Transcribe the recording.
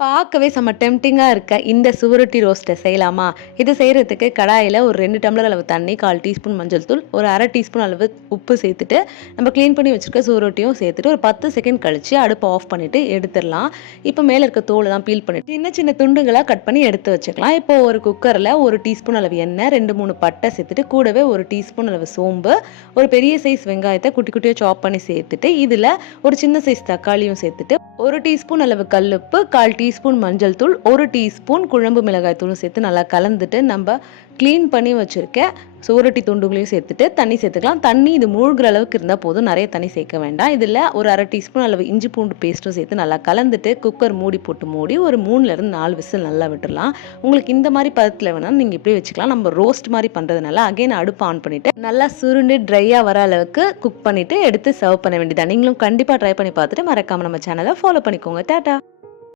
பார்க்கவே செம்ம டெம்ப்டிங்கா இருக்க இந்த சுவரொட்டி ரோஸ்ட்ட செய்யலாமா? இது செய்றதுக்கு கடாயில ஒரு 2 டம்ளர் அளவு தண்ணி, 1/4 டீஸ்பூன் மஞ்சள் தூள், ஒரு 1/2 டீஸ்பூன் அளவு உப்பு சேர்த்துட்டு, நம்ம கிளீன் பண்ணி வச்சிருக்க சுவரொட்டியும் சேர்த்துட்டு, ஒரு 10 செகண்ட் கழிச்சு அடுப்ப ஆஃப் பண்ணிட்டு எடுத்துறலாம். இப்போ மேல இருக்க தோலெல்லாம் பீல் பண்ணிட்டு, சின்ன சின்ன துண்டுகளா கட் பண்ணி எடுத்து வச்சுக்கலாம். இப்போ ஒரு குக்கர்ல 1 டீஸ்பூன் அளவு எண்ணெய், 2, 3 பட்டை சேர்த்துட்டு, கூடவே 1 டீஸ்பூன் அளவு சோம்பு, ஒரு பெரிய சைஸ் வெங்காயத்த குட்டி குட்டியா சாப் பண்ணி சேர்த்துட்டு, இதுல ஒரு சின்ன சைஸ் தக்காளியும் சேர்த்துட்டு, 1 டீஸ்பூன் அளவு கல்லுப்பு, 1/4 டீஸ்பூன் மஞ்சள் தூள், 1 டீஸ்பூன் குழம்பு மிளகாய் தூளும் சேர்த்து நல்லா கலந்துட்டு, நம்ம க்ளீன் பண்ணி வச்சிருக்க சுவரொட்டி துண்டுகளையும் சேர்த்துட்டு தண்ணி சேர்த்துக்கலாம். தண்ணி இது மூழ்கிற அளவுக்கு இருந்தால் போதும், நிறைய தண்ணி சேர்க்க வேண்டாம். இதில் ஒரு 1/2 டீஸ்பூன் அளவு இஞ்சி பூண்டு பேஸ்ட்டும் சேர்த்து நல்லா கலந்துட்டு குக்கர் மூடி போட்டு மூடி ஒரு 3லேருந்து 4 விசில் நல்லா விட்டுடலாம். உங்களுக்கு இந்த மாதிரி பதத்தில் வேணாலும் நீங்கள் இப்படி வச்சுக்கலாம். நம்ம ரோஸ்ட் மாதிரி பண்ணுறதுனால அகைன் அடுப்பு ஆன் பண்ணிவிட்டு நல்லா சுருண்டு ட்ரையாக வர அளவுக்கு குக் பண்ணிவிட்டு எடுத்து சர்வ் பண்ண வேண்டியதான். நீங்களும் கண்டிப்பாக ட்ரை பண்ணி பார்த்துட்டு மறக்காமல் நம்ம சேனலை ஃபாலோ பண்ணிக்கோங்க. டாட்டா.